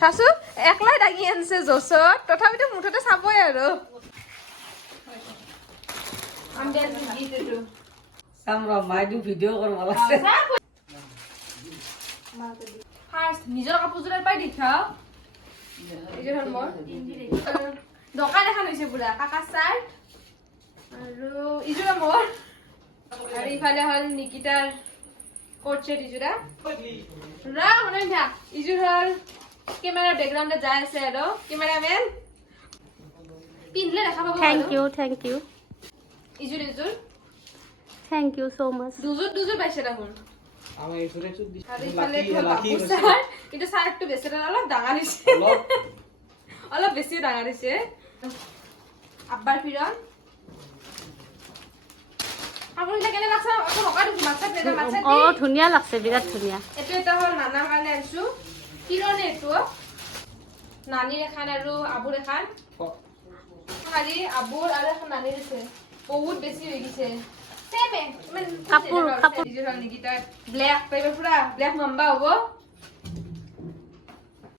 চাচো একলাই দাঙি আনিছে জছত তথাপিতো মুঠতে চাবই আৰু নিজৰ কাপোৰযোৰ পাই দেখাও দোকান এখন হৈছে পুৰা কাকা চাৰ্ট আৰু ইযোৰ মোৰ আৰু ইফালে হ'ল নিকিতাৰ কোট সেট ইযোৰা ইযোৰ হ'ল কেমেৰাৰ বেকগ্ৰাউণ্ডত যাই আছে আৰু কেমেৰামেন পিন্ধিলে দেখা পাব থ্যাংক ইউ ইযোৰ থ্যাংক ইউ সো মাচ দুযোৰ পাইছে দেখোন আমাৰ এইফালে তো আৰু ইফালে বাবু চাৰ্ট কিন্তু চাৰ্টটো বেছি অলপ ডাঙৰ হৈছে অলপ বেছি ডাঙৰ হৈছে আব্বাৰ ফিৰন আপুনিটা কেনে লাগছে আকৌ নকা দিছো মাছ প্লেটৰ মাছ ও ধুনিয়া লাগছে বিৰাট ধুনিয়া এটো এটা হল নানাৰ কাৰণে আনিছো ফিৰনে এটো নানিৰ এখন আৰু আবুৰ এখন খালি আবুৰ আৰু এখন নানিৰ আছে বহুত বেছি হৈ গৈছে সেমে কাপোৰ ব্লেক টাইপৰ পুৰা ব্লেক মাম্বা হ'ব